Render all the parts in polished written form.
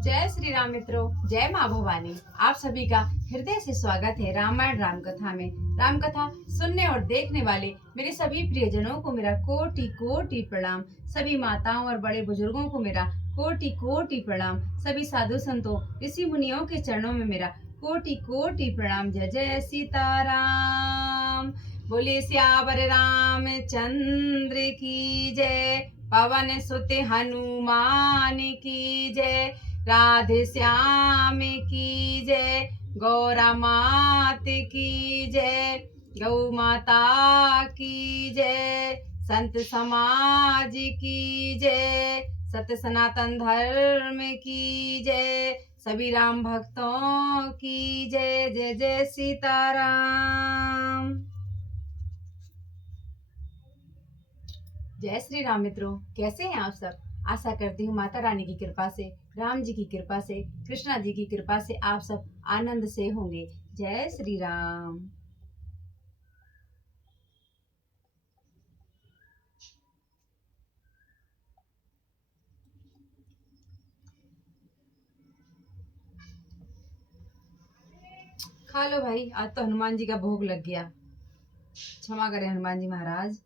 जय श्री राम मित्रों, जय माँ भवानी। आप सभी का हृदय से स्वागत है रामायण राम कथा में। राम कथा सुनने और देखने वाले मेरे सभी प्रियजनों को मेरा कोटि कोटि प्रणाम। सभी माताओं और बड़े बुजुर्गों को मेरा कोटि कोटि प्रणाम। सभी साधु संतों ऋषि मुनियों के चरणों में मेरा कोटि कोटि प्रणाम। जय जय सीताराम। बोले सियावर रामचंद्र की जय। पवन सुत हनुमान की जय। राधे श्याम की जय। गौरा मात की जय। गौ माता की जय। संत समाज की जय। सत्य सनातन धर्म की जय। सभी राम भक्तों की जय। जय जय सीताराम। जय श्री राम मित्रों, कैसे हैं आप सब। आशा करती हूँ माता रानी की कृपा से, राम जी की कृपा से, कृष्णा जी की कृपा से आप सब आनंद से होंगे। जय श्री राम। खा लो भाई, आज तो हनुमान जी का भोग लग गया। क्षमा करें हनुमान जी महाराज।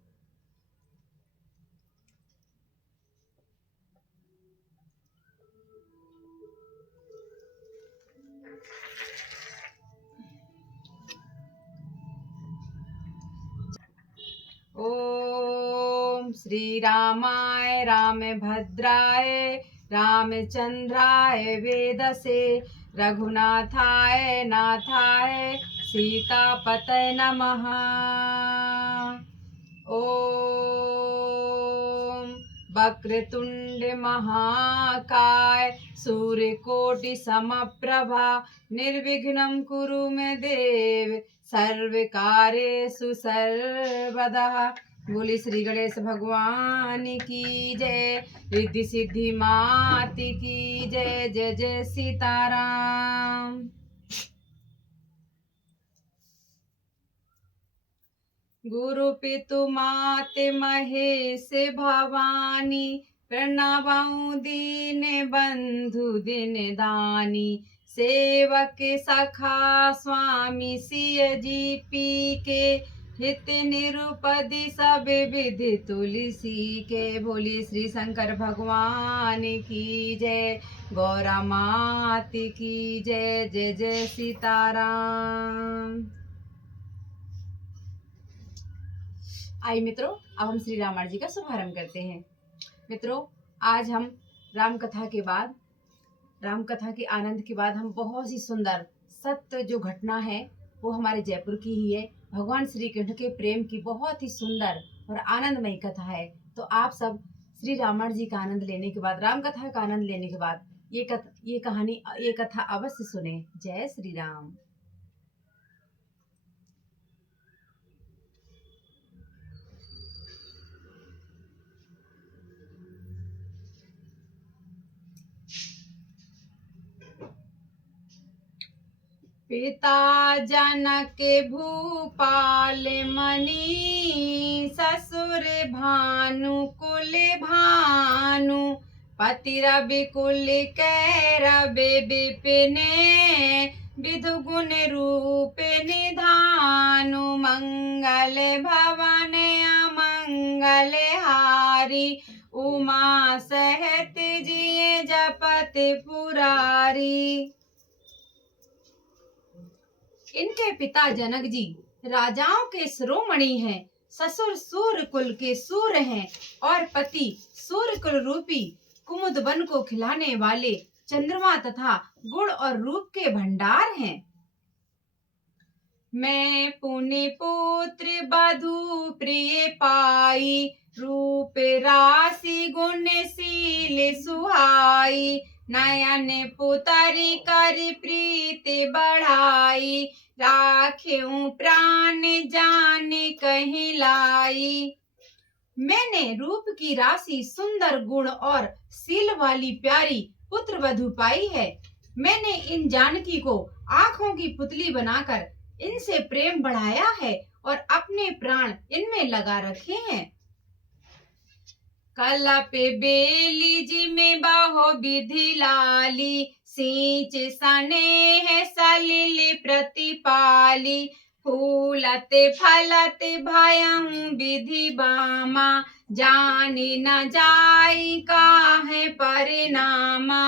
ओम श्री रामाय रामभद्राय रामचंद्राय वेदसे रघुनाथाय नाथाय सीतापतये नमः। ओम वक्रतुंड महाकाय सूर्यकोटि समप्रभा निर्विघ्नं कुरु मे देव सर्वकार्येषु सर्वदा। बोली श्री गणेश भगवान की जय। रिद्धि सिद्धि मात की जय। जय जय सीताराम। गुरु पितु मात महेश भवानी प्रणवं दीन बंधु दिन दानी। सेवक सखा स्वामी सिय जी पी के हित निरुपदि सब विधि तुलसी के। बोली श्री शंकर भगवान की जय। गौरा मात की जय। जय जय सीताराम। आइए मित्रों, अब हम श्री रामायण जी का शुभारंभ करते हैं। मित्रों, आज हम राम कथा के आनंद के बाद हम बहुत ही सुंदर सत्य जो घटना है वो हमारे जयपुर की ही है। भगवान श्री कृष्ण के प्रेम की बहुत ही सुंदर और आनंदमयी कथा है। तो आप सब श्री रामायण जी का आनंद लेने के बाद, राम कथा का आनंद लेने के बाद ये कथा अवश्य सुने। जय श्री राम। पिता जनक भूपाल मणि ससुर भानु कुल भानु। पति रवि कुल रवि विपिने विधु गुण रूप निधानु। मंगल भवन अमंगल हारी उमा सहित जिये जपत पुरारी। इनके पिता जनक जी राजाओं के शिरोमणि हैं। ससुर सूर्य कुल के सूर्य हैं और पति सूर्य कुल रूपी कुमुद वन को खिलाने वाले चंद्रमा तथा गुण और रूप के भंडार हैं। मैं पुण्य पुत्र बधु प्रिय पाई रूप राशि गुण शील सुहाई। नयन पुतरी कर प्रीत बढ़ाई राख्यूं प्राण जान कहीं लाई। मैंने रूप की राशि सुंदर गुण और शील वाली प्यारी पुत्र वधु पाई है। मैंने इन जानकी को आंखों की पुतली बनाकर इनसे प्रेम बढ़ाया है और अपने प्राण इनमें लगा रखे हैं। कलपे बेली जी में बाहो विधि लाली, सींच सनेह सलिल प्रतिपाली, फूलते फलते भयं विधि बामा, जाने न जाई काहे परिणामा।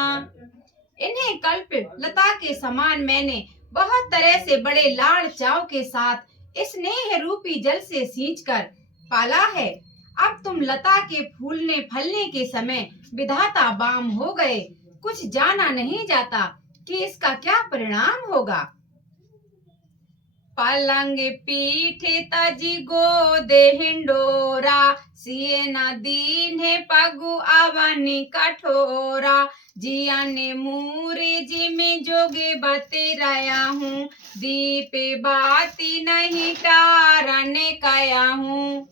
इन्हें कल्प लता के समान मैंने बहुत तरह से बड़े लाड़ चाव के साथ इस स्नेह रूपी जल से सींचकर पाला है। अब तुम लता के फूलने फलने के समय विधाता बाम हो गए, कुछ जाना नहीं जाता कि इसका क्या परिणाम होगा। पलंग पीठ तजी गोदे हिंडोरा, सिए न दीन्हे पगु अवनि कठोरा, जिया ने मूरे जी में जोगे बते रया हूँ, दीपे बाती नहीं टारने कया हूँ।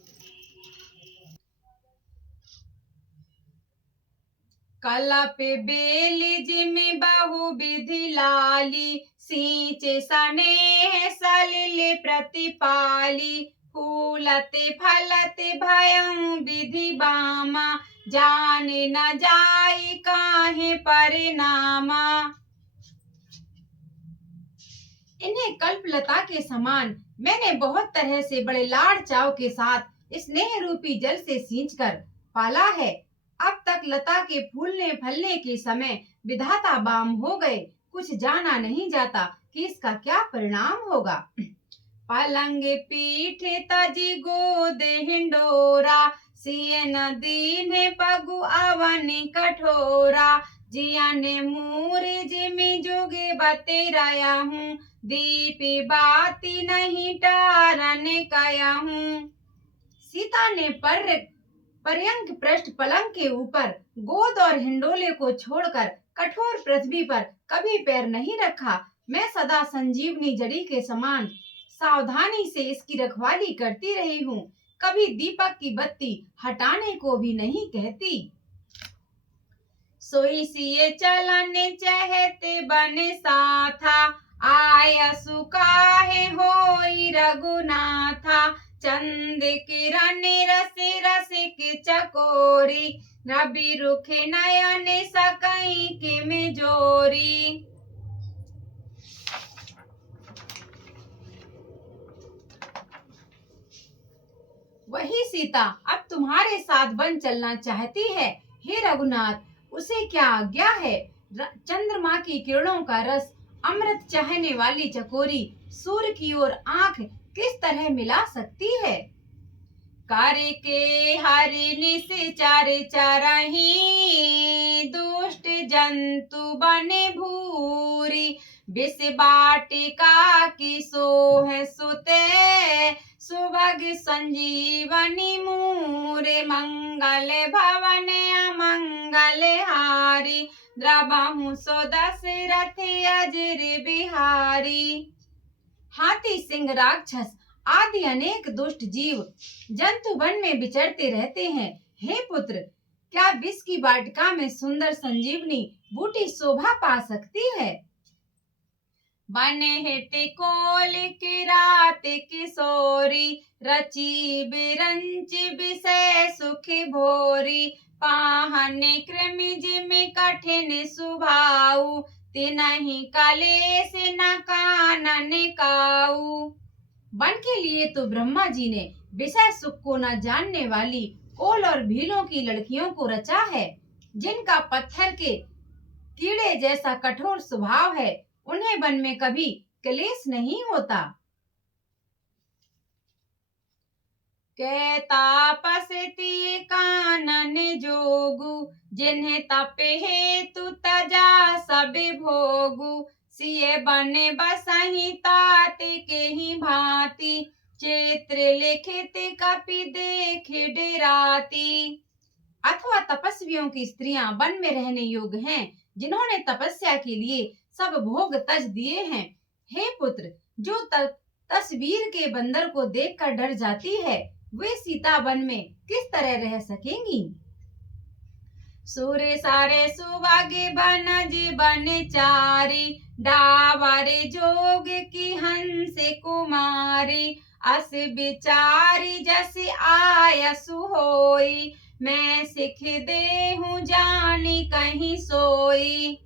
कलपे बेली जी में बहु विधि लाली, सींचे सनेह सलिल प्रतिपाली, फूलते फलते भयं विधि बामा, जाने न जाई काहे परिणामा। इन्हें कल्पलता के समान मैंने बहुत तरह से बड़े लाड़ चाव के साथ स्नेह रूपी जल से सींचकर पाला है। अब तक लता के फूलने फलने के समय विधाता बाम हो गए, कुछ जाना नहीं जाता कि इसका क्या परिणाम होगा। पलंग पीठ तजी गोदे हिंडोरा, सिए न दीन्हे पगु अवनि कठोरा, जिया ने मूरे जिमि जोगे बते रया हूँ, दीपी बाती नहीं टारने कया हूँ। सीता ने पर्यंक पृष्ठ पलंग के ऊपर गोद और हिंडोले को छोड़कर कठोर पृथ्वी पर कभी पैर नहीं रखा। मैं सदा संजीवनी जड़ी के समान सावधानी से इसकी रखवाली करती रही हूँ, कभी दीपक की बत्ती हटाने को भी नहीं कहती। सोई सिए चलने चहते बने साथा, आया सुकाहे होई रघुनाथा, चंद किरण रस रसिक चकोरी, रवि रुखे नयन सकई के में जोरी। वही सीता अब तुम्हारे साथ वन चलना चाहती है। हे रघुनाथ, उसे क्या आज्ञा है। चंद्रमा की किरणों का रस अमृत चाहने वाली चकोरी सूर्य की ओर आंख किस तरह मिला सकती है। कार्य के हरिनि से चारे चरही, दुष्ट जंतु बने भूरी, विष बाटिका की सोह सुते, सुभग संजीवनी मूरे, मंगल भवन अमंगल हारी, द्रबहु सो दशरथ अजर बिहारी। हाथी, सिंह, राक्षस आदि अनेक दुष्ट जीव जंतु वन में विचरते रहते हैं। हे पुत्र, क्या विष की वाटिका में सुंदर संजीवनी बूटी शोभा पा सकती है। बने हेते कोल की रात किशोरी, रची बिरंची विषय सुखी भोरी, पाहने कृमि जिमि कठिन सुभाऊ, तिनहि कलेश न कानन काऊ। वन के लिए तो ब्रह्मा जी ने विषय सुख को न जानने वाली कोल और भीलों की लड़कियों को रचा है, जिनका पत्थर के कीड़े जैसा कठोर स्वभाव है। उन्हें वन में कभी क्लेश नहीं होता। के तापसती कानन जोगु, जिन्हें तपे हेतु तजा सब भोगु, सिए बने बसहि तात के ही भांति, चित्र लिखित कपि देखे डेराती। अथवा तपस्वियों की स्त्रियां वन में रहने योग्य हैं, जिन्होंने तपस्या के लिए सब भोग तज दिए हैं। हे पुत्र, जो तस्वीर के बंदर को देखकर डर जाती है, वे सीता वन में किस तरह रह सकेंगी। सूर्य सारे सुवागे बनज बनचारी, डावरे जोग की हंस कुमारी, अस बिचारी जस आयसु होई, मैं सिख दे हूँ जानी कहीं सोई।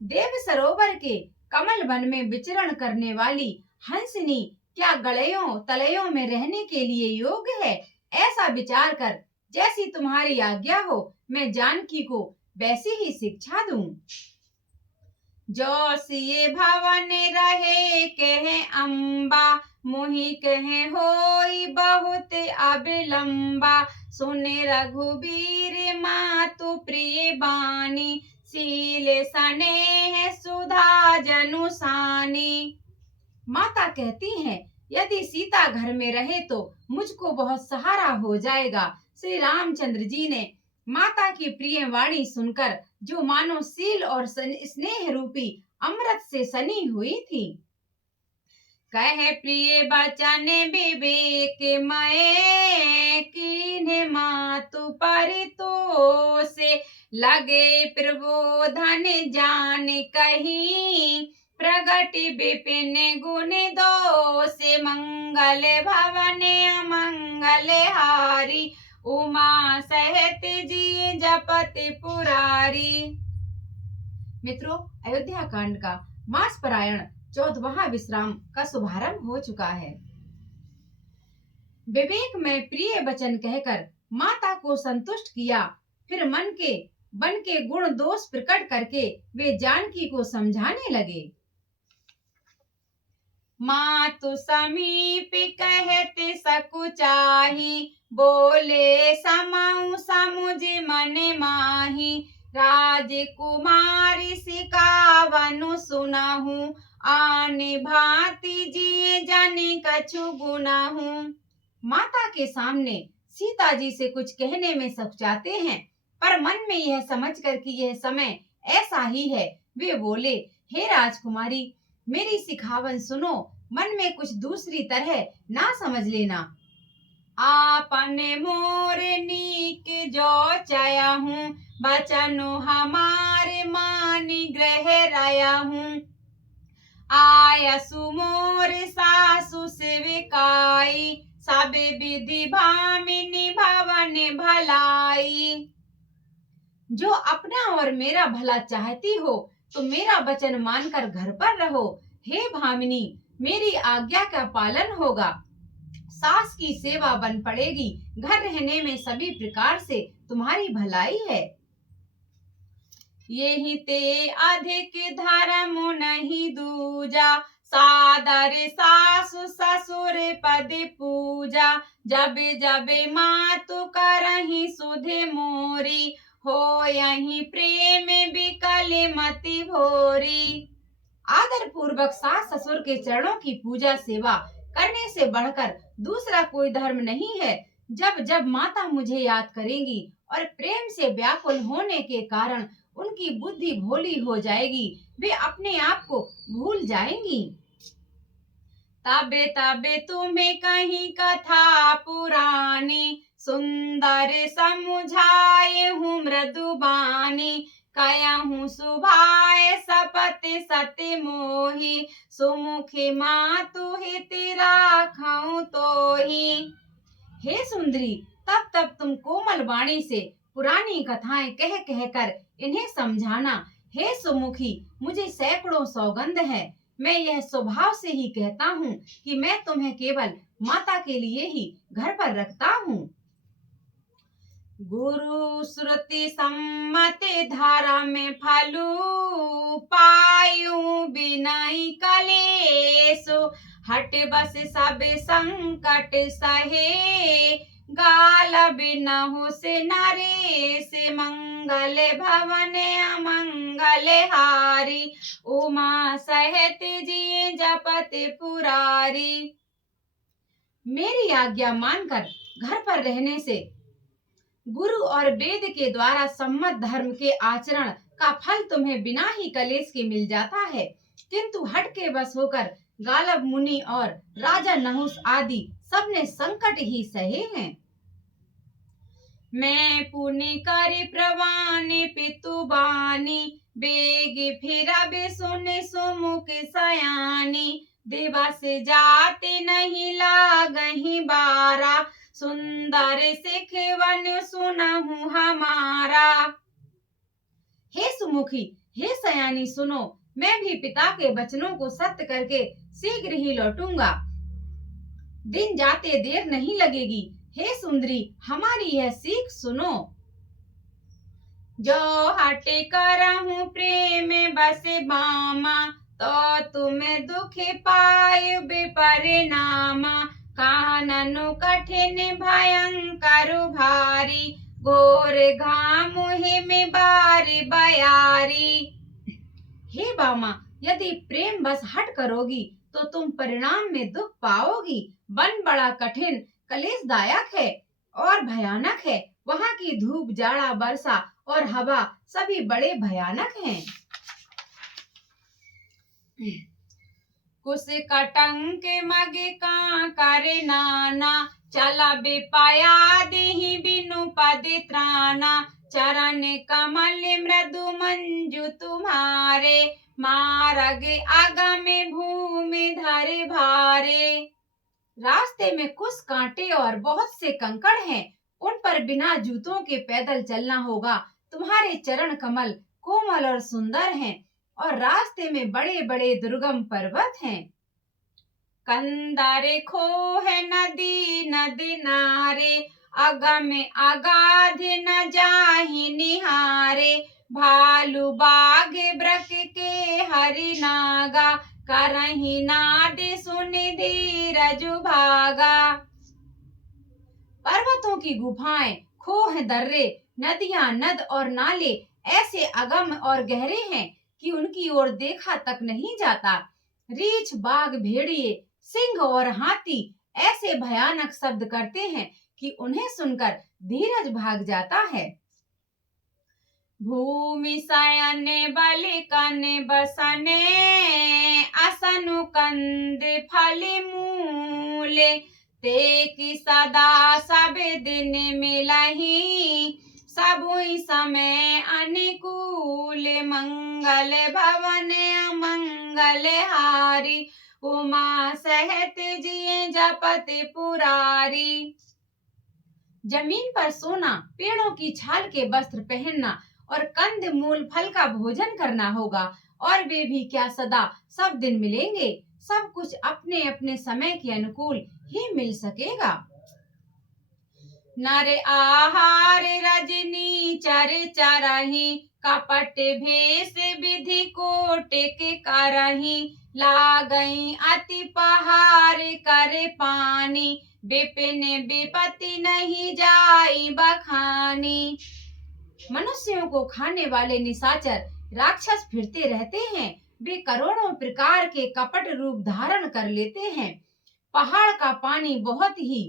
देव सरोवर के कमल वन में विचरण करने वाली हंसनी क्या गड़यों तलयों में रहने के लिए योग्य है? ऐसा विचार कर जैसी तुम्हारी आज्ञा हो मैं जानकी को वैसी ही शिक्षा दूं। जो सिए भवन रहे कहे अम्बा, मोहि कहे होई बहुत अविलंबा। सुने रघुबीर मातु प्रिय बानी, शील स्नेह सुधा जनुसानी। माता कहती हैं यदि सीता घर में रहे तो मुझको बहुत सहारा हो जाएगा। श्री रामचंद्र जी ने माता की प्रिय वाणी सुनकर जो मानो सील और स्नेह रूपी अमृत से सनी हुई थी। कहे प्रिय बचन विवेक मय, कीन्हे मातु परितोषे। लगे प्रबोधन जान कहीं, प्रगट विपिन गुण दोषे। मंगल भवन अमंगल हारी, उमा सहित जी जपत पुरारी। मित्रों, अयोध्या कांड का मास परायण 14वां विश्राम का शुभारंभ हो चुका है। विवेक में प्रिय वचन कहकर माता को संतुष्ट किया, फिर मन के गुण दोष प्रकट करके वे जानकी को समझाने लगे। मातु समीप कहते सकुचाही, बोले समाऊ समुझ मन माही। राजकुमारी सिकावनु सुनहु, आन भांति जिए जन कछु गुनहु। माता के सामने सीता जी से कुछ कहने में सकुचाते हैं, पर मन में यह समझकर कि यह समय ऐसा ही है, वे बोले, हे राजकुमारी मेरी सिखावन सुनो, मन में कुछ दूसरी तरह ना समझ लेना। आपने मोर नीक जो चाया हूँ, बचनो हमारे मानी ग्रह रया हूँ। आया सुमोर सासु सेविकाई, सब विधि भामिनी भवन भलाई। जो अपना और मेरा भला चाहती हो तो मेरा वचन मानकर घर पर रहो। हे भामिनी, मेरी आज्ञा का पालन होगा, सास की सेवा बन पड़ेगी, घर रहने में सभी प्रकार से तुम्हारी भलाई है। यही ते अधिक धर्म नहीं दूजा, सादर सासु ससुर पद पूजा। जब जब मातु करही सुधे मोरी, हो यही प्रेम विकल मति भोरी। आदर पूर्वक सास ससुर के चरणों की पूजा सेवा करने से बढ़कर दूसरा कोई धर्म नहीं है। जब जब माता मुझे याद करेंगी और प्रेम से व्याकुल होने के कारण उनकी बुद्धि भोली हो जाएगी, वे अपने आप को भूल जाएंगी। तबे तबे तुम्हें कहीं कथा पुरानी, सुंदर समुझाए हूँ मृदुबानी। कया हूँ सुभाए सपति सति मोही, सुमुखी मातु हित राखऊं तोही। हे सुंदरी, तब तब तुम कोमल वाणी से पुरानी कथाएं कह कहकर इन्हें समझाना। हे सुमुखी, मुझे सैकड़ों सौगंध है, मैं यह स्वभाव से ही कहता हूँ कि मैं तुम्हें केवल माता के लिए ही घर पर रखता हूँ। गुरु श्रुति सम्मति धारा में फलू, पायूं बिनाई कलेसु। हट बस सब संकट सहे, गालब नहु से नरेश। मंगल भवन अमंगल हारी, उमा सहित जी जपत पुरारी। मेरी आज्ञा मानकर घर पर रहने से गुरु और वेद के द्वारा सम्मत धर्म के आचरण का फल तुम्हें बिना ही कलेश के मिल जाता है, किंतु हट के बस होकर गालब मुनि और राजा नहुस आदि सबने संकट ही सहे हैं। मैं पुण्य करि प्रवान पितु बानी, बेग फिरा बे सुने सुमुख सयानी। दिवस जाते नहीं लागहि बारा, सुंदर सिखवन सुनहु हमारा। हे सुमुखी, हे सयानी सुनो, मैं भी पिता के वचनों को सत्य करके शीघ्र ही लौटूंगा। दिन जाते देर नहीं लगेगी। हे सुंदरी, हमारी यह सीख सुनो। जो हटे करहूं प्रेम बसे बामा, तो तुम्हें दुख पाए विपरिणामा। काननु कठिन भयंकर भारी, घोर घाम में बारी बयारी। हे बामा, यदि प्रेम बस हट करोगी तो तुम परिणाम में दुख पाओगी। वन बड़ा कठिन कलेशदायक है और भयानक है। वहाँ की धूप, जाड़ा, वर्षा और हवा सभी बड़े भयानक हैं। कुछ कटंक मगे का करे नाना, चला बेपाया देहि बिनु पद त्राना। चरण कमल मृदु मंजू तुम्हारे, मार्ग आगम भूमि धरे भारे। रास्ते में कुछ कांटे और बहुत से कंकड़ हैं, उन पर बिना जूतों के पैदल चलना होगा। तुम्हारे चरण कमल कोमल और सुंदर हैं और रास्ते में बड़े बड़े दुर्गम पर्वत हैं। कंदरे खो है नदी नदी नारे, अगम अगाध न जाहि निहारे। भालू बाघ ब्रक के हरि नागा, करहि नाद सुनि धीरज भागा। पर्वतों की गुफाएं, खोह, दर्रे, नदियां, नद और नाले ऐसे अगम और गहरे हैं कि उनकी ओर देखा तक नहीं जाता। रीछ, बाघ, भेड़िए, सिंह और हाथी ऐसे भयानक शब्द करते हैं कि उन्हें सुनकर धीरज भाग जाता है। भूमि शयन बलिकन बसने, असनु कंद फल मूले। ते की सदा सब दिन मिलही, सबुई समय अनुकूल। मंगल भवन अमंगल हारी, उमा सहत जिए जपत पुरारी। जमीन पर सोना, पेड़ों की छाल के वस्त्र पहनना और कंद मूल फल का भोजन करना होगा। और वे भी क्या सदा सब दिन मिलेंगे? सब कुछ अपने अपने समय के अनुकूल ही मिल सकेगा। नर आहार रजनी चर चरही, कपट भेष विधि कोटिक करही। लागई अति पहार करे पानी, विपिन विपत्ति नहीं जाई बखानी। मनुष्यों को खाने वाले निशाचर राक्षस फिरते रहते हैं। वे करोड़ों प्रकार के कपट रूप धारण कर लेते हैं। पहाड़ का पानी बहुत ही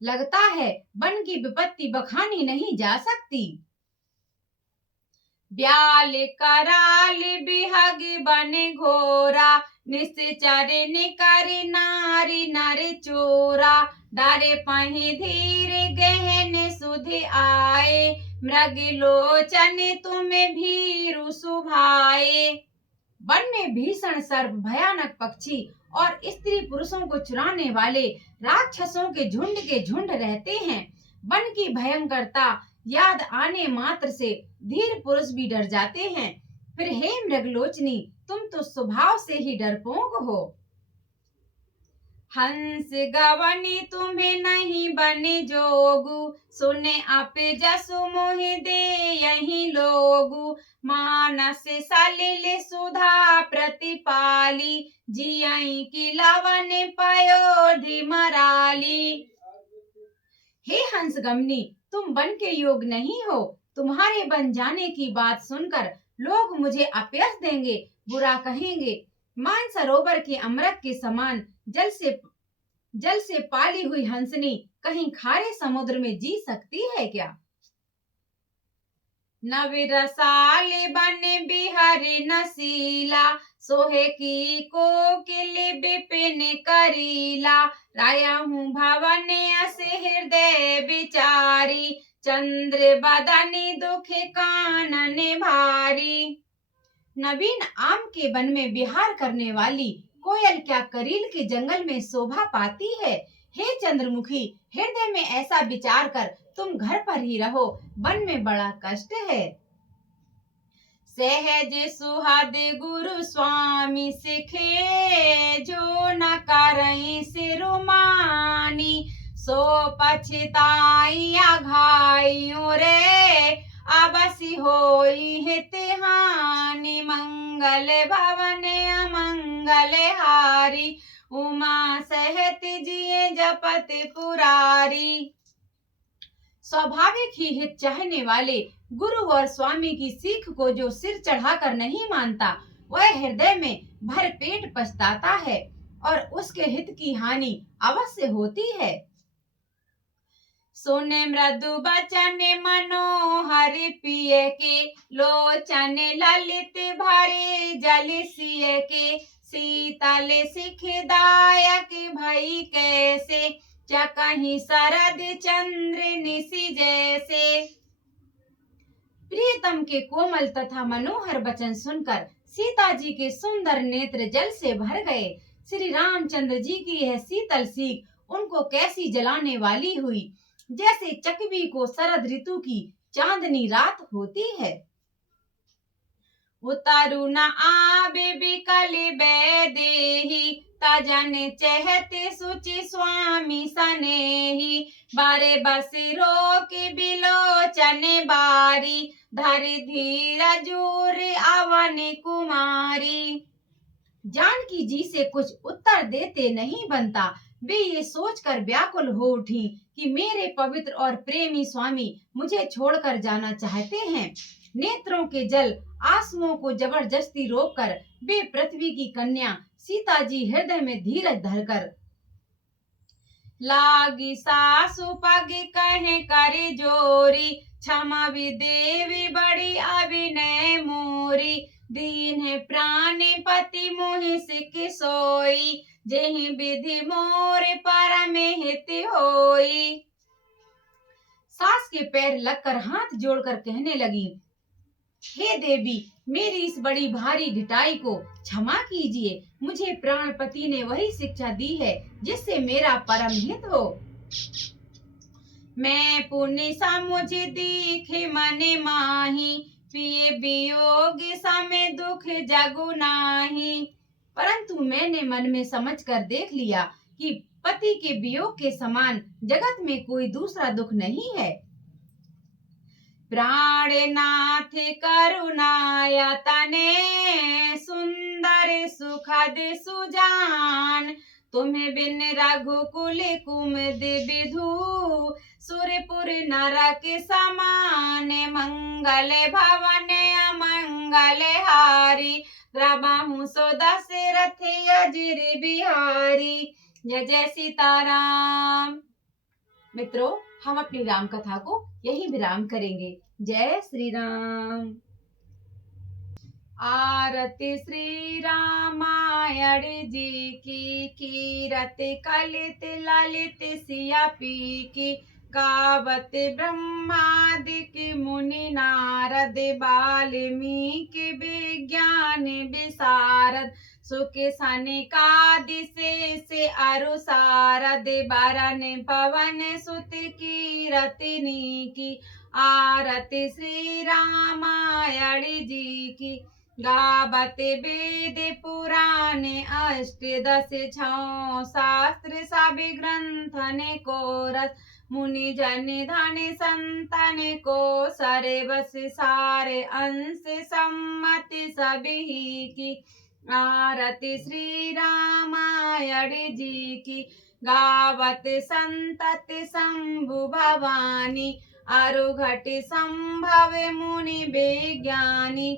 लगता है, वन की विपत्ति बखानी नहीं जा सकती। ब्याल कराल बिहग बन घोरा, निश्चर निकर नारी नर चोरा। डरे पहि धीर गहन सुध आए, मृग लोचन तुम्हें भीरु सुभाए। वन में भीषण सर्प, भयानक पक्षी और स्त्री पुरुषों को चुराने वाले राक्षसों के झुंड रहते हैं। वन की भयंकरता याद आने मात्र से धीर पुरुष भी डर जाते हैं। फिर हे मृगलोचनी, तुम तो स्वभाव से ही डरपोक हो। हंस गवनी तुम्हें नहीं बने जोगु, सुने आप जसु मोहि दे यही लोगु। मानस सलिल सुधा प्रतिपाली, जियई की लवन पयोधि मराली। हे हंस गमनी, तुम बन के योग नहीं हो। तुम्हारे बन जाने की बात सुनकर लोग मुझे अपयश देंगे, बुरा कहेंगे। मान सरोवर के अमृत के समान जल से पाली हुई हंसनी कहीं खारे समुद्र में जी सकती है क्या? नवरसाल बन बिहर नसीला, सोहे की कोकिल विपिन करीला। रायहूं भवन अस हृदय विचारी, चंद्र बदनी दुख कानन भारी। नवीन आम के वन में विहार करने वाली कोयल क्या करील के जंगल में शोभा पाती है। हे चंद्रमुखी, हृदय में ऐसा विचार कर तुम घर पर ही रहो, वन में बड़ा कष्ट है। सहज सुहाद गुरु स्वामी सिखे, जो न करई सिरुमानी, सो पछताइया घाइयों रे, अबसी होई हित हानि। मंगल भवन अमंगल हारी, उमा सहत जिए जपत पुरारी। स्वाभाविक ही हित चाहने वाले गुरु और स्वामी की सीख को जो सिर चढ़ाकर नहीं मानता, वह हृदय में भर पेट पछताता है और उसके हित की हानि अवश्य होती है। सुने मृदु बचन मनोहर पिय के, लोचन ललित भरे जल सिय के। शीतल सिखदायक भई कैसे, चकहि शरद चंद्र निशि जैसे। प्रियतम के कोमल तथा मनोहर वचन सुनकर सीता जी के सुंदर नेत्र जल से भर गए। श्री रामचंद्र जी की यह शीतल सीख उनको कैसी जलाने वाली हुई, जैसे चकवी को शरद ऋतु की चांदनी रात होती है। उतारू न आबे बिकल बैदेही, तजन चहते सुचि स्वामी सनेही। बारे बस रोक बिलोचन बारी, धर धीर जूर अवन कुमारी। जानकी जी से कुछ उत्तर देते नहीं बनता। वे ये सोचकर व्याकुल हो उठी कि मेरे पवित्र और प्रेमी स्वामी मुझे छोड़कर जाना चाहते हैं। नेत्रों के जल आंसुओं को जबरदस्ती रोककर वे पृथ्वी की कन्या सीता जी हृदय में धीरज धरकर लागी सासु पग कहे करे जोरी, क्षमा भी देवी बड़ी अभिनय मोरी। दीन है प्राण पति मोहि सिख सोई, जेहि विधि मोर परम हित होई। सास के पैर लगकर हाथ जोड़कर कहने लगी, हे देवी, मेरी इस बड़ी भारी ढिठाई को क्षमा कीजिए। मुझे प्राणपति ने वही शिक्षा दी है जिससे मेरा परम हित हो। मैं पुण्य समुझ दीखे मन माही, पिए वियोग समय दुख जगु नाही। परंतु मैंने मन में समझकर देख लिया कि पति के वियोग के समान जगत में कोई दूसरा दुख नहीं है। प्राणनाथ करुणाया तने, सुंदर सुखद सुजान। तुम्हें बिन रघुकुल कुमुद विधु, सुरपुर नरक समान। मंगल भवन अमंगल हारी, द्रबहु सो दशरथ अजिर बिहारी। जय जय सीताराम। मित्रों, हम अपनी राम कथा को यही विराम करेंगे। जय श्री राम। आरती श्री रामायण जी की, कीरत कलित ललित सिया पी की। गावत ब्रह्मादिक मुनि नारद, वाल्मीकि विज्ञान विशारद। सुख सनकादिक से अरु सारद, बरन पवन सुत कीरतनी की। आरती श्री रामायण जी की। गावत वेद पुराण अष्टदश छौ, शास्त्र सब ग्रंथन को रस। मुनि जन धन संतन को सर्वस, सारे अंश सम्मति सभी की। आरती श्री रामायण जी की। गावत संतत शंभु भवानी, अरु घट संभव मुनि विज्ञानी।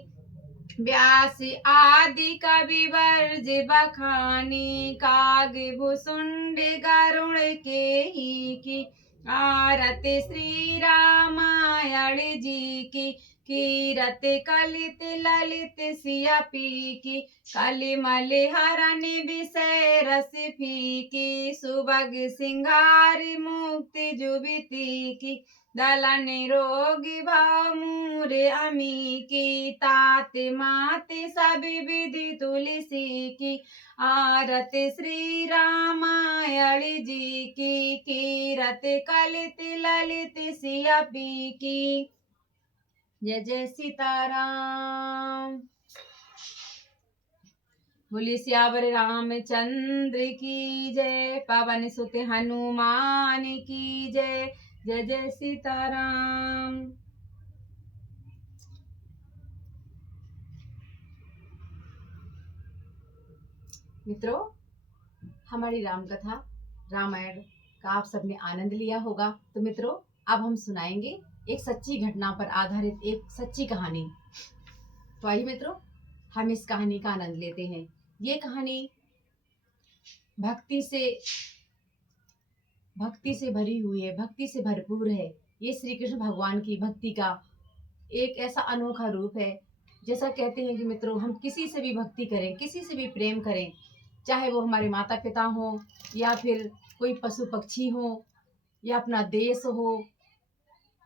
व्यास आदि कवि वर्ज बखानी, काग भुसुंड गरुण के ही की। आरती श्री रामायण जी की। कीरत कलित ललित सिया पी की। कलिमल हरन विषय रस फीकी, सुबग सिंगार मुक्ति जुबिती की। दलन रोग भाव सिंदूर अमी की, तात माते सब विधि तुलसी की, आरत श्री रामायण जी की, कीरत कलित ललित सियपी की। जय जय सीताराम। बोलिए सियावर रामचंद्र की जय, पवन सुत हनुमान की जय। जय जय सीताराम। मित्रों, हमारी राम कथा रामायण का आप सबने आनंद लिया होगा। तो मित्रों, अब हम सुनाएंगे एक सच्ची घटना पर आधारित एक सच्ची कहानी। तो आइए मित्रों, हम इस कहानी का आनंद लेते हैं। ये कहानी भक्ति से भरी हुई है, भक्ति से भरपूर है। ये श्री कृष्ण भगवान की भक्ति का एक ऐसा अनोखा रूप है। जैसा कहते हैं कि मित्रों, हम किसी से भी भक्ति करें, किसी से भी प्रेम करें, चाहे वो हमारे माता पिता हो या फिर कोई पशु पक्षी हो या अपना देश हो,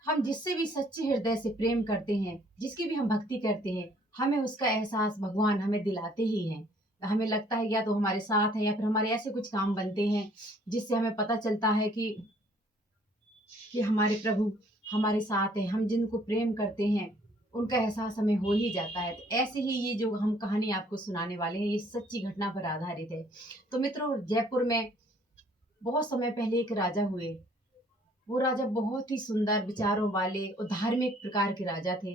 हम जिससे भी सच्चे हृदय से प्रेम करते हैं, जिसकी भी हम भक्ति करते हैं, हमें उसका एहसास भगवान हमें दिलाते ही हैं। हमें लगता है या तो हमारे साथ है या फिर हमारे ऐसे कुछ काम बनते हैं जिससे हमें पता चलता है कि हमारे प्रभु हमारे साथ हैं। हम जिनको प्रेम करते हैं उनका एहसास हमें हो ही जाता है। तो ऐसे ही ये जो हम कहानी आपको सुनाने वाले हैं, ये सच्ची घटना पर आधारित है। तो मित्रों, जयपुर में बहुत समय पहले एक राजा हुए। वो राजा बहुत ही सुंदर विचारों वाले और धार्मिक प्रकार के राजा थे।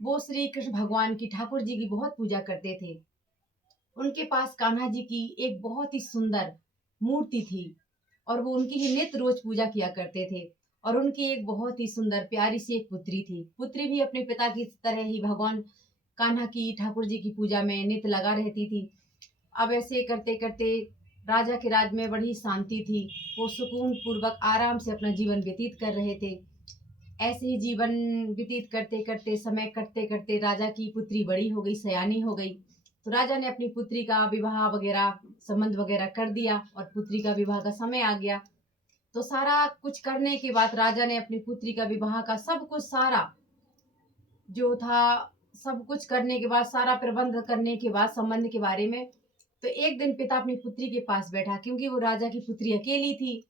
वो श्री कृष्ण भगवान की, ठाकुर जी की बहुत पूजा करते थे। उनके पास कान्हा जी की एक बहुत ही सुंदर मूर्ति थी और वो उनकी ही नित्य रोज पूजा किया करते थे। और उनकी एक बहुत ही सुंदर प्यारी सी एक पुत्री थी। पुत्री भी अपने पिता की तरह ही भगवान कान्हा की, ठाकुर जी की पूजा में नित्य लगा रहती थी। अब ऐसे करते करते राजा के राज में बड़ी शांति थी। वो सुकून पूर्वक आराम से अपना जीवन व्यतीत कर रहे थे। ऐसे ही जीवन व्यतीत करते करते, समय कटते करते राजा की पुत्री बड़ी हो गई, सयानी हो गई। तो राजा ने अपनी पुत्री का विवाह वगैरह, संबंध वगैरह कर दिया और पुत्री का विवाह का समय आ गया। तो सारा कुछ करने के बाद राजा ने अपनी पुत्री का विवाह का सब कुछ, सारा जो था सब कुछ करने के बाद, सारा प्रबंध करने के बाद संबंध के बारे में, तो एक दिन पिता अपनी पुत्री के पास बैठा, क्योंकि वो राजा की पुत्री अकेली थी।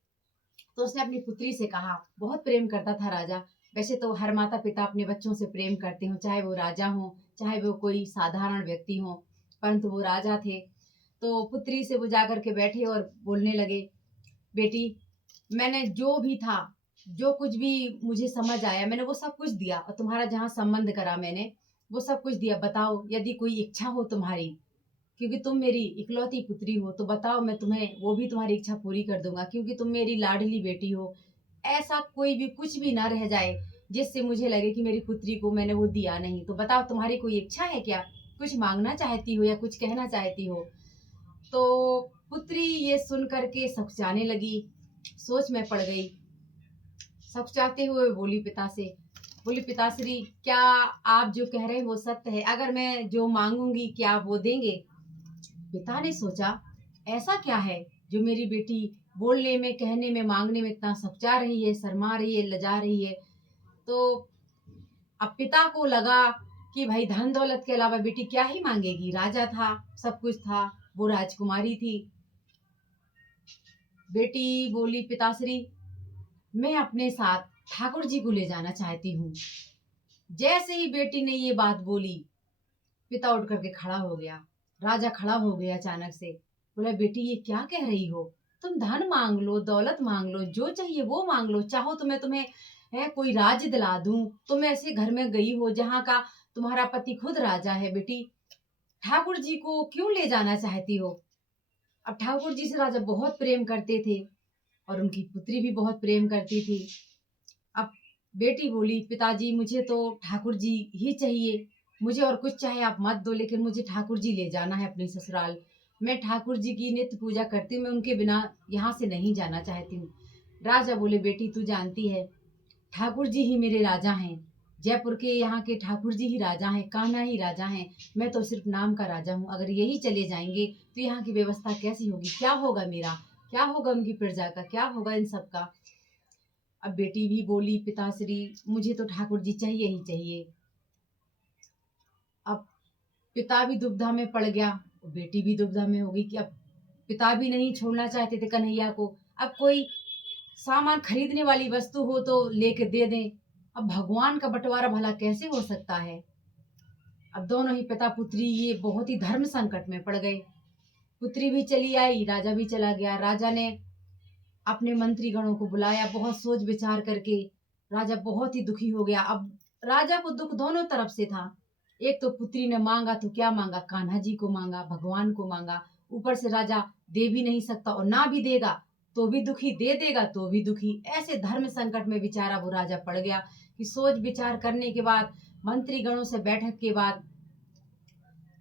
तो उसने अपनी पुत्री से कहा, बहुत प्रेम करता था राजा। वैसे तो हर माता पिता अपने बच्चों से प्रेम करते हो, चाहे वो राजा हो चाहे वो कोई साधारण व्यक्ति हो, परंतु वो राजा थे। तो पुत्री से वो जाकर के बैठे और बोलने लगे, बेटी, मैंने जो भी था, जो कुछ भी मुझे समझ आया, मैंने वो सब कुछ दिया और तुम्हारा जहाँ संबंध करा मैंने वो सब कुछ दिया। बताओ, यदि कोई इच्छा हो तुम्हारी, क्योंकि तुम मेरी इकलौती पुत्री हो, तो बताओ, मैं तुम्हें वो भी तुम्हारी इच्छा पूरी कर दूंगा, क्योंकि तुम मेरी लाडली बेटी हो। ऐसा कोई भी कुछ भी ना रह जाए जिससे मुझे लगे कि मेरी पुत्री को मैंने वो दिया नहीं। तो बताओ, तुम्हारी कोई इच्छा है क्या? कुछ मांगना चाहती हो या कुछ कहना चाहती हो? तो पुत्री ये सुन करके सकुचाने लगी, सोच में पड़ गई। सकुचाते हुए बोली पिता से, बोली, पिताश्री, क्या आप जो कह रहे हैं वो सत्य है? अगर मैं जो मांगूंगी क्या आप वो देंगे? पिता ने सोचा, ऐसा क्या है जो मेरी बेटी बोलने में, कहने में, मांगने में इतना सकुचा रही है, शर्मा रही है, लजा रही है। तो अब पिता को लगा कि भाई धन दौलत के अलावा बेटी क्या ही मांगेगी। राजा था, सब कुछ था, वो राजकुमारी थी। बेटी बोली, पिताश्री, मैं अपने साथ ठाकुर जी को ले जाना चाहती हूँ। जैसे ही बेटी ने ये बात बोली, पिता उठ करके खड़ा हो गया। राजा खड़ा हो गया अचानक से, बोला, बेटी ये क्या कह रही हो? तुम धन मांग लो, दौलत मांग लो, जो चाहिए वो मांग लो, चाहो तो मैं तुम्हें है कोई राज्य दिला दूं। तुम ऐसे घर में गई हो जहाँ का तुम्हारा पति खुद राजा है। बेटी, ठाकुर जी को क्यों ले जाना चाहती हो? अब ठाकुर जी से राजा बहुत प्रेम करते थे और उनकी पुत्री भी बहुत प्रेम करती थी। अब बेटी बोली, पिताजी, मुझे तो ठाकुर जी ही चाहिए, मुझे और कुछ चाहे आप मत दो, लेकिन मुझे ठाकुर जी ले जाना है अपनी ससुराल। मैं ठाकुर जी की नित्य पूजा करती हूँ, मैं उनके बिना यहाँ से नहीं जाना चाहती हूँ। राजा बोले, बेटी, तू जानती है ठाकुर जी ही मेरे राजा हैं। जयपुर के यहाँ के ठाकुर जी ही राजा हैं, कान्हा ही राजा हैं। मैं तो सिर्फ नाम का राजा हूँ। अगर यही चले जाएंगे तो यहाँ की व्यवस्था कैसी होगी? क्या होगा मेरा, क्या होगा उनकी प्रजा का, क्या होगा इन सब का? अब बेटी भी बोली, पिताश्री, मुझे तो ठाकुर जी चाहिए ही चाहिए। पिता भी दुविधा में पड़ गया, बेटी भी दुविधा में हो गई कि अब पिता भी नहीं छोड़ना चाहते थे कन्हैया को। अब कोई सामान खरीदने वाली वस्तु हो तो लेके दे दें। अब भगवान का बंटवारा भला कैसे हो सकता है। अब दोनों ही पिता पुत्री ये बहुत ही धर्म संकट में पड़ गए। पुत्री भी चली आई, राजा भी चला गया। राजा ने अपने मंत्रीगणों को बुलाया, बहुत सोच विचार करके राजा बहुत ही दुखी हो गया। अब राजा को दुख दोनों तरफ से था। एक तो पुत्री ने मांगा तो क्या मांगा, कान्हा जी को मांगा, भगवान को मांगा। ऊपर से राजा दे भी नहीं सकता और ना भी देगा तो भी दुखी, दे देगा तो भी दुखी। ऐसे धर्म संकट में बेचारा वो राजा पड़ गया कि सोच विचार करने के बाद, मंत्रीगणों से बैठक के बाद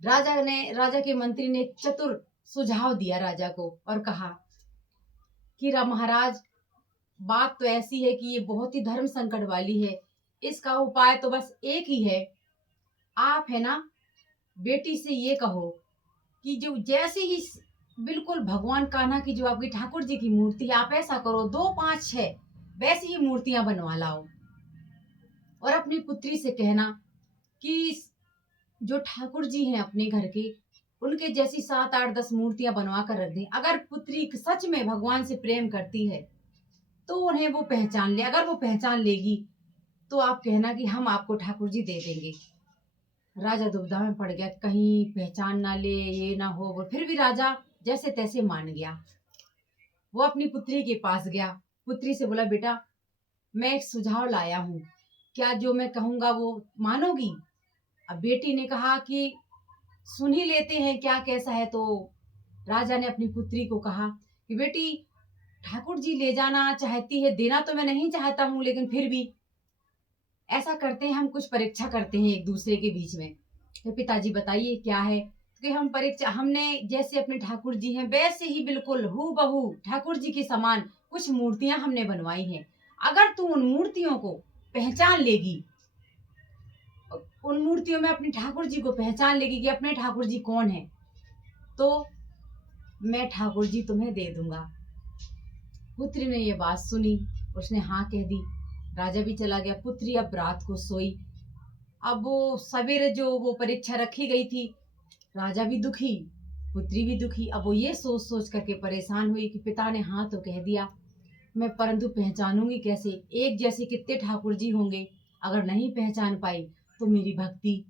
राजा के मंत्री ने एक चतुर सुझाव दिया राजा को और कहा कि महाराज, बात तो ऐसी है कि ये बहुत ही धर्म संकट वाली है। इसका उपाय तो बस एक ही है। आप है ना बेटी से ये कहो कि जो जैसे ही बिल्कुल भगवान कान्हा की जो आपकी ठाकुर जी की मूर्ति है, आप ऐसा करो 2 5 6 वैसी ही मूर्तियां बनवा लाओ और अपनी पुत्री से कहना कि जो ठाकुर जी हैं अपने घर के, उनके जैसी 7 8 10 मूर्तियां बनवा कर रख दें। अगर पुत्री सच में भगवान से प्रेम करती है तो उन्हें वो पहचान ले। अगर वो पहचान लेगी तो आप कहना कि हम आपको ठाकुर जी दे देंगे। राजा दुविधा में पड़ गया, कहीं पहचान ना ले, ये ना हो। वो फिर भी राजा जैसे तैसे मान गया। वो अपनी पुत्री के पास गया, पुत्री से बोला, बेटा मैं एक सुझाव लाया हूँ, क्या जो मैं कहूंगा वो मानोगी? अब बेटी ने कहा कि सुन ही लेते हैं क्या कैसा है। तो राजा ने अपनी पुत्री को कहा कि बेटी, ठाकुर जी ले जाना चाहती है, देना तो मैं नहीं चाहता हूँ, लेकिन फिर भी ऐसा करते हैं, हम कुछ परीक्षा करते हैं एक दूसरे के बीच में। तो पिताजी बताइए क्या है? कि हम परीक्षा, हमने जैसे अपने ठाकुर जी हैं वैसे ही बिल्कुल हूबहू ठाकुर जी के समान कुछ मूर्तियां हमने बनवाई हैं। अगर तू उन मूर्तियों को पहचान लेगी, उन मूर्तियों में अपने ठाकुर जी को पहचान लेगी कि अपने ठाकुर जी कौन है, तो मैं ठाकुर जी तुम्हें दे दूंगा। पुत्री ने ये बात सुनी, उसने हाँ कह दी। राजा भी चला गया। पुत्री अब रात को सोई। अब वो सवेरे जो वो परीक्षा रखी गई थी, राजा भी दुखी, पुत्री भी दुखी। अब वो ये सोच सोच करके परेशान हुई कि पिता ने हाँ तो कह दिया, मैं परंतु पहचानूंगी कैसे? एक जैसे कितने ठाकुर जी होंगे, अगर नहीं पहचान पाई तो मेरी भक्ति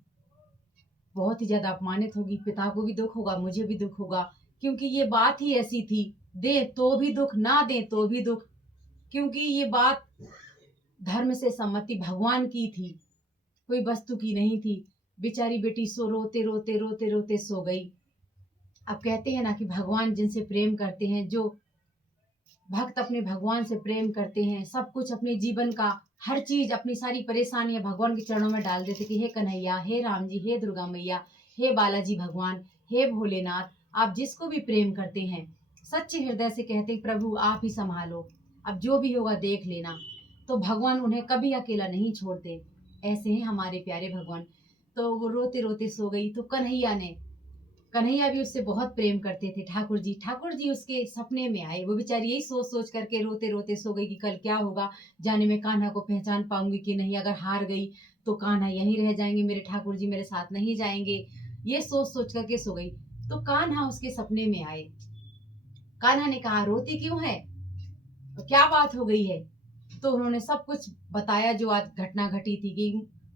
बहुत ही ज्यादा अपमानित होगी। पिता को भी दुख होगा, मुझे भी दुख होगा, क्योंकि ये बात ही ऐसी थी, दे तो भी दुख, ना दे तो भी दुख। क्योंकि ये बात धर्म से सम्मति भगवान की थी, कोई वस्तु की नहीं थी। बेचारी बेटी सो रोते रोते रोते रोते सो गई। अब कहते हैं ना कि भगवान जिनसे प्रेम करते हैं, जो भक्त अपने भगवान से प्रेम करते हैं, सब कुछ अपने जीवन का हर चीज, अपनी सारी परेशानियां भगवान के चरणों में डाल देते कि हे कन्हैया, हे राम जी, हे दुर्गा मैया, हे बालाजी भगवान, हे भोलेनाथ, आप जिसको भी प्रेम करते हैं सच्चे हृदय से कहते प्रभु आप ही संभालो, अब जो भी होगा देख लेना। तो भगवान उन्हें कभी अकेला नहीं छोड़ते। ऐसे हैं हमारे प्यारे भगवान। तो वो रोते रोते सो गई। तो कन्हैया भी उससे बहुत प्रेम करते थे। ठाकुर जी उसके सपने में आए। वो बेचारी यही सोच सोच करके रोते रोते सो गई कि कल क्या होगा, जाने में कान्हा को पहचान पाऊंगी कि नहीं, अगर हार गई तो कान्हा यहीं रह जाएंगे, मेरे ठाकुर जी मेरे साथ नहीं जाएंगे, ये सोच सोच करके सो गई। तो कान्हा उसके सपने में आए। कान्हा ने कहा, रोती क्यों है, तो क्या बात हो गई है? तो उन्होंने सब कुछ बताया जो आज घटना घटी थी। कि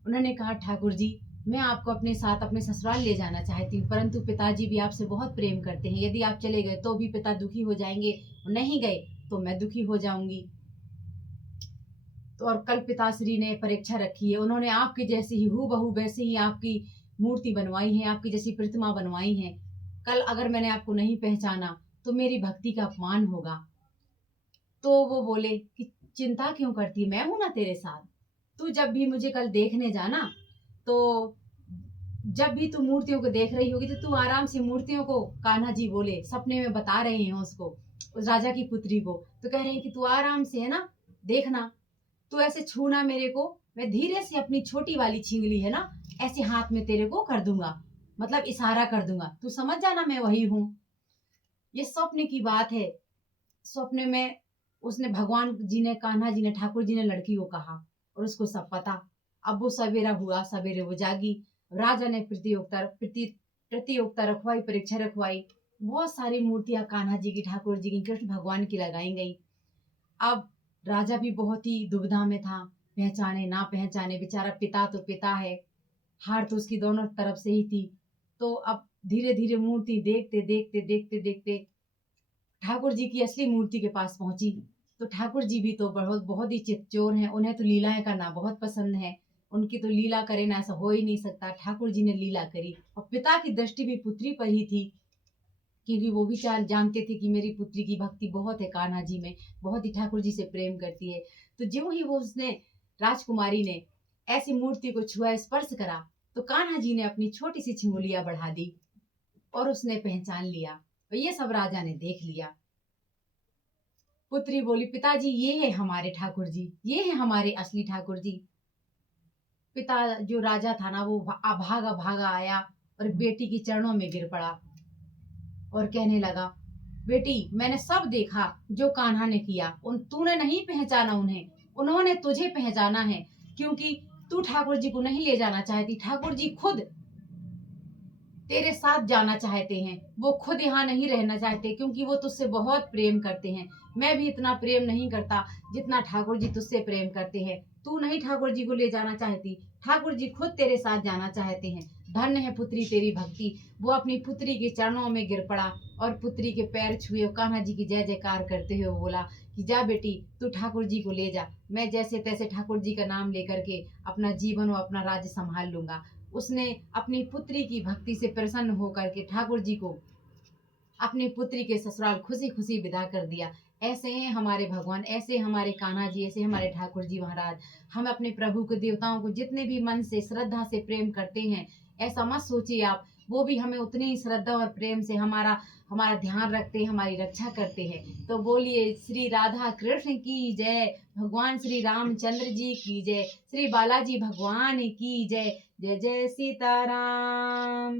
उन्होंने कहा, ठाकुर जी मैं आपको अपने साथ अपने ससुराल ले जाना चाहती हूँ, परंतु पिताजी भी आपसे बहुत प्रेम करते हैं, यदि आप चले गए तो भी पिता दुखी हो जाएंगे, नहीं गए तो मैं दुखी हो जाऊंगी। तो और कल पिताश्री ने परीक्षा रखी है, उन्होंने आपके जैसे ही हूबहू वैसे ही आपकी मूर्ति बनवाई है, आपकी जैसी प्रतिमा बनवाई है। कल अगर मैंने आपको नहीं पहचाना तो मेरी भक्ति का अपमान होगा। तो वो बोले कि चिंता क्यों करती, मैं हूं ना तेरे साथ। तू जब भी मुझे कल देखने जाना, तो जब भी तू मूर्तियों को देख रही होगी तो तू आराम से मूर्तियों को, कान्हा जी बोले, सपने में बता रहे हैं उसको, उस राजा की पुत्री को, तो कह रहे हैं कि तू आराम से है ना देखना, तू ऐसे छूना मेरे को, मैं धीरे से अपनी छोटी वाली छिंगली है ना ऐसे हाथ में तेरे को कर दूंगा, मतलब इशारा कर दूंगा, तू समझ जाना मैं वही हूं। ये स्वप्न की बात है। स्वप्न में उसने, भगवान जी ने, कान्हा जी ने, ठाकुर जी ने लड़की को कहा और उसको सब पता। अब वो सवेरा हुआ, सवेरे वो जागी। राजा ने प्रतियोगिता रखवाई, परीक्षा रखवाई। बहुत सारी मूर्तियां कान्हा जी की, ठाकुर जी की, कृष्ण भगवान की लगाई गई। अब राजा भी बहुत ही दुविधा में था, पहचाने ना पहचाने। बेचारा पिता तो पिता है, हार तो उसकी दोनों तरफ से ही थी। तो अब धीरे धीरे मूर्ति देखते देखते देखते देखते ठाकुर जी की असली मूर्ति के पास पहुंची। तो ठाकुर जी भी तो बहुत बहुत ही चितचोर हैं, उन्हें तो लीलाएं करना बहुत पसंद है। उनकी तो लीला करे ना, ऐसा हो ही नहीं सकता। ठाकुर जी ने लीला करी और पिता की दृष्टि भी पुत्री पर ही थी, क्योंकि वो भी जानते थे कि मेरी पुत्री की भक्ति बहुत है कान्हा जी में, बहुत ही ठाकुर जी से प्रेम करती है। तो ज्यों ही वो उसने, राजकुमारी ने ऐसी मूर्ति को छुआ, स्पर्श करा, तो कान्हा जी ने अपनी छोटी सी छिमुलिया बढ़ा दी और उसने पहचान लिया। और ये सब राजा ने देख लिया। पुत्री बोली, पिताजी ये है हमारे ठाकुर जी, ये है हमारे असली ठाकुर जी। पिता जो राजा था ना, वो भागा भागा आया और बेटी की चरणों में गिर पड़ा और कहने लगा, बेटी मैंने सब देखा जो कान्हा ने किया, उन तूने नहीं पहचाना उन्हें, उन्होंने तुझे पहचाना है। क्योंकि तू ठाकुर जी को नहीं ले जाना चाहती, ठाकुर जी खुद तेरे साथ जाना चाहते हैं। वो खुद यहाँ नहीं रहना चाहते, क्योंकि वो तुझसे बहुत प्रेम करते हैं। मैं भी इतना प्रेम नहीं करता जितना ठाकुर जी तुझसे प्रेम करते हैं। तू नहीं ठाकुर जी को ले जाना चाहती, ठाकुर जी खुद तेरे साथ जाना चाहते हैं। धन्य है पुत्री तेरी भक्ति। वो अपनी पुत्री के चरणों में गिर पड़ा और पुत्री के पैर छुए और कान्हा जी की जय जयकार करते हुए बोला कि जा बेटी, तू ठाकुर जी को ले जा, मैं जैसे तैसे ठाकुर जी का नाम लेकर के अपना जीवन और अपना राज्य संभाल लूंगा। उसने अपनी पुत्री की भक्ति से प्रसन्न होकर के ठाकुर जी को अपनी पुत्री के ससुराल खुशी खुशी विदा कर दिया। ऐसे हैं हमारे भगवान, ऐसे हमारे कान्हा जी, ऐसे हमारे ठाकुर जी महाराज। हम अपने प्रभु के देवताओं को जितने भी मन से श्रद्धा से प्रेम करते हैं, ऐसा मत सोचिए आप, वो भी हमें उतनी ही श्रद्धा और प्रेम से हमारा हमारा ध्यान रखते हैं, हमारी रक्षा करते हैं। तो बोलिए श्री राधा कृष्ण की जय, भगवान श्री रामचंद्र जी की जय, श्री बालाजी भगवान की जय। जय जय सीताराम।